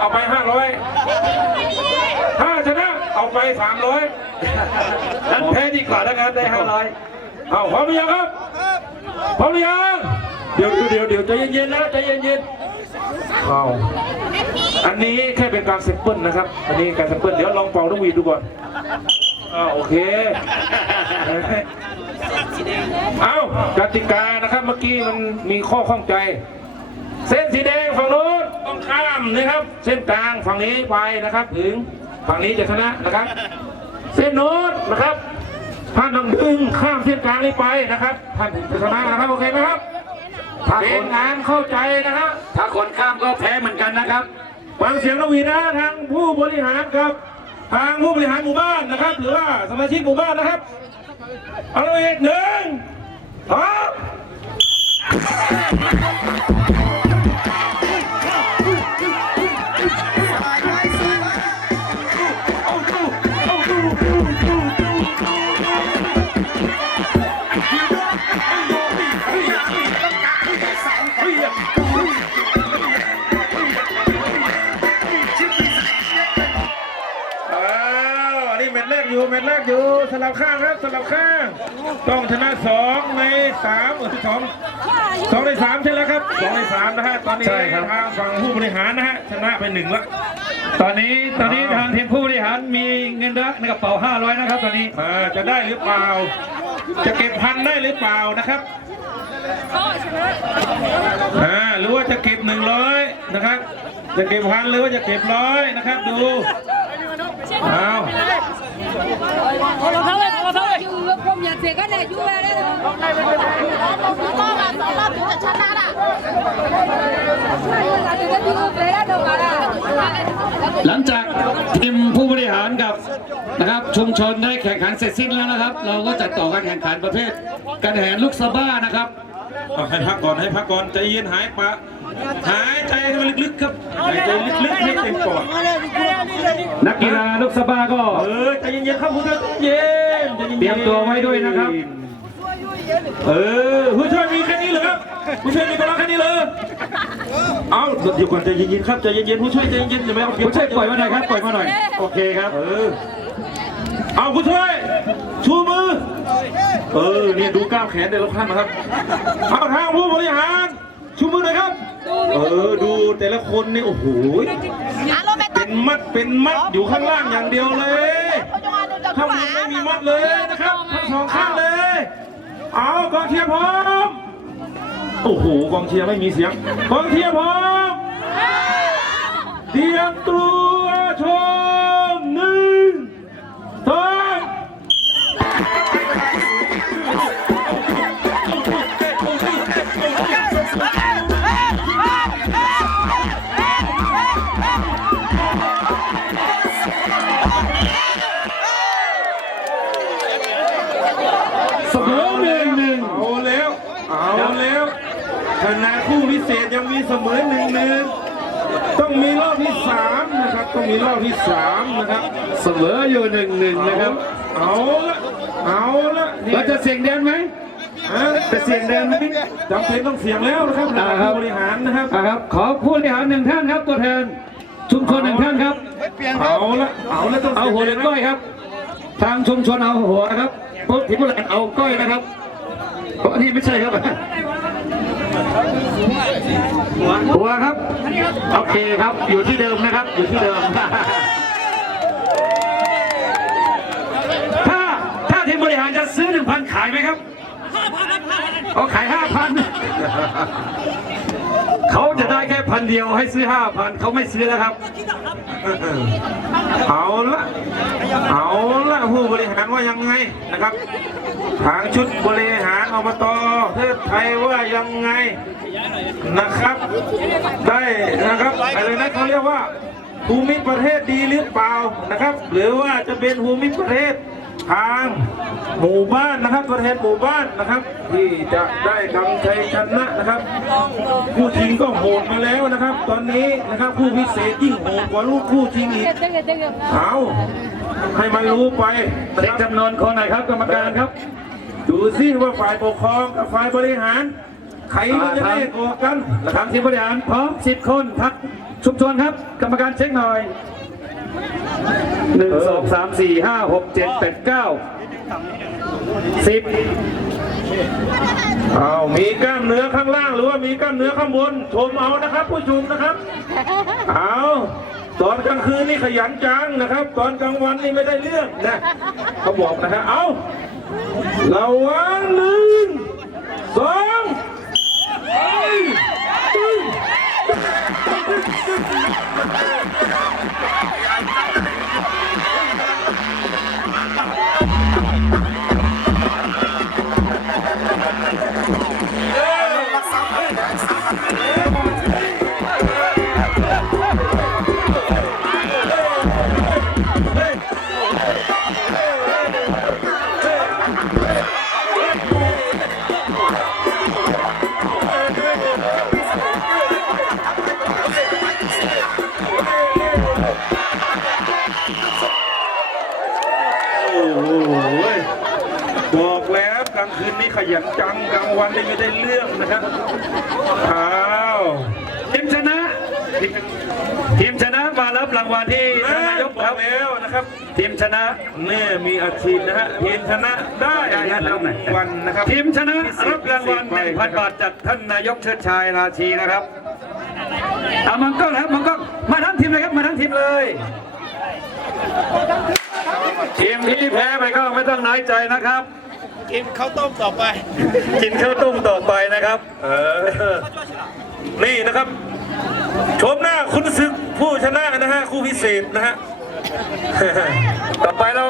เอาไปห้าร้อยถ้าชนะเอาไปสามร้อยนั้นแพ้ดีกว่าแล้วกันได้ห้าร้อยเอาพร้อมหรือยังครับพร้อมหรือยังเดี๋ยวเดี๋ยวเดี๋ยวใจเย็นๆนะใจเย็นๆเอาอันนี้แค่เป็นการเซมเปิลนะครับ อันนี้การเซมเปิลเดี๋ยวลองเป่าลูกหวีดดูก่อนอ่าโอเค เอากติกานะครับเมื่อกี้มันมีข้อข้องใจ เส้นสีแดงฝั่งโน้น ต้องข้ามนะครับ เส้นกลางฝั่งนี้ไปนะครับ ถึงฝั่งนี้จะชนะนะครับ เส้นโน้นนะครับท่านต้องดึงข้ามเส้นกลางนี้ไปนะครับท่านถึงจะชนะนะครับโอเคไหมครับถ้าคเป็นนงานเข้าใจนะครับ ถ้าคนข้ามก็แพ้เหมือนกันนะครับฟังเสียงนกหวีดนะทางผู้บริหารครับ ทางผู้บริหารหมู่บ้านนะครับ หรือว่าสมาชิกหมู่บ้านนะครับเอาละอีกหนึ่งสอง แรกอยู่เม็ดแรกอยู่สลับข้างครับสลับข้าง ต้องชนะสองในสามเออสองสองในสามใช่แล้วครับสองในสามนะฮะตอนนี้ใช่ครับ ทางฝั่งผู้บริหารนะฮะชนะไปหนึ่งละตอนนี้ตอนนี้ทางทีมผู้บริหารมีเงินในกระเป๋า500นะครับตอนนี้ อ่าจะได้หรือเปล่า จะเก็บพันได้หรือเปล่านะครับอ่าหรือว่าจะเก็บหนึ่งร้อยนะครับ จะเก็บพันหรือว่าจะเก็บร้อยนะครับ ดูเอา ผมอยากเสียก็ได้ยุ่งแล้วนะก็แบบสองรอบถึงจะชนะอะหลังจากทีมผู้บริหารกับนะครับชุมชนได้แข่งขันเสร็จสิ้นแล้วนะครับ เราก็จัดต่อการแข่งขันประเภทการแข่งลูกสะบ้านะครับให้พักก่อนให้พักก่อนใจเย็นหายปะ หายใจให้มันลึกๆครับหายใจลึกๆให้เต็มปอดนักกีฬาลูกสะบ้าก็เออใจเย็นๆครับผู้ช่วยใจเย็นใจนๆเตรียมตัวไว้ด้วยนะครับ เออผู้ช่วยมีแค่นี้เหรอครับผู้ช่วยมีกำลังแค่นี้เลยเอาเดี๋ยวก่อนใจเย็นๆครับใจเย็นๆผู้ช่วยใจเย็นๆอย่าไปเอาเปรียบผู้ช่วยปล่อยมาหน่อยครับปล่อยมาหน่อยโอเคครับเออเอาผู้ช่วย ชูมือ เออเนี่ยดูกล้ามแขนแต่ละท่านนะครับเอาทางผู้บริหาร ชูมือหน่อยครับ เออดูแต่ละคนนี่โอ้โหอารมณ์ไม่ต้เป็องนมัดเป็นมัดอยู่ข้างล่างอย่างเดียวเลย เขาจะมาดูจากข้างขบวานไม่มีมัดเลยนะครับทั้งสองข้างเลย เอากองเชียร์พร้อม โอ้โหกองเชียร์ไม่มีเสียงกองเชียร์พร้อมเตรียมตัว แล้วขณะคู่พิเศษยังมีเสมอหนึ่งหนึ่งต้องมีรอบที่สามนะครับ ต้องมีรอบที่สามนะครับ เสมออยู่หนึ่งหนึ่งนะครับ เอาละเอาละนี่เราจะเสี่ยงแดนไหมฮะจะเสี่ยงแดนไหมจำเป็นต้องเสียงแล้วนะครับอ่าครับผู้บริหารนะครับอ่าครับ ขอผู้บริหารหนึ่งท่านครับตัวแทนชุมชนหนึ่งท่านครับ เอาละเอาละต้องเอาหัวหรือก้อยครับ ทางชุมชนเอาหัวนะครับพวกทีมผู้บริหารเอาก้อยนะครับเพราะอันนี้ไม่ใช่ครับ หัวครับ โอเคครับ อยู่ที่เดิมนะครับ อยู่ที่เดิม ถ้าถ้าทีมบริหารจะซื้อหนึ่งพันขายไหมครับเขาขายห้าพัน เขาจะได้แค่พันเดียวให้ซื้อห้าพันเขาไม่ซื้อแล้วครับ เอาละเอาละผู้บริหารว่ายังไงนะครับ ทางชุดบริหารอบตเทพไทยว่ายังไงนะครับ ได้นะครับอะไรนะเขาเรียกว่าภูมิประเทศดีหรือเปล่านะครับ หรือว่าจะเป็นภูมิประเทศ ทางหมู่บ้านนะครับตัวแทนหมู่บ้านนะครับ ที่จะได้กำชัยชนะนะครับคู่ชิงก็โหดมาแล้วนะครับ ตอนนี้นะครับคู่พิเศษยิ่งโหดกว่าลูกคู่ชิงอีกเด็กเด็กเอาให้มันรู้ไปนะเช็คครับจำนวนคนหน่อยครับกรรมการครับ ดูซิว่าฝ่ายปกครองกับฝ่ายบริหารใครมันจะได้ออกกันนะคทารับงทีมบริหารพร้อม10คนพักชุมชนครับ กรรมการเช็คหน่อย หนึ่งสองสามสี่ห้าหกเจ็ดแปดเก้าสิบเอามีกล้ามเนื้อข้างล่างหรือว่ามีกล้ามเนื้อข้างบน ชมเอานะครับ ผู้ชมนะครับ เอาตอนกลางคืนนี่ขยันจังนะครับ ตอนกลางวันนี่ไม่ได้เรื่องนะเขาบอกนะฮะเอาระวังหนึ่งสอง โางคืนนี่ขยันจังกลางวันนี่ไม่ได้เรื่องนะครับอ้าวทีมชนะ ทีมชนะมารับรางวัลที่ท่านนายกบคอรักบแล้วนะครับ ทีมชนะนี่มีอาชีพนะฮะทีมชนะได้ได้ได้รางวัลนะครับ ทีมชนะรับรางวัล1,000บาทจากท่านนายกเชิดชายราชีนะครับเอามังกรครับมังกรมาทั้งทีมเลยครับมาทั้งทีมเลยทีมที่แพ้ไปก็ไม่ต้องน้อยใจนะครับ กินข้าวต้มต่อไป กินข้าวต้มต่อไปนะครับ เออ นี่นะครับ ชมหน้าคุณศึกผู้ชนะนะฮะ คู่พิเศษนะฮะ ต่อไปเรา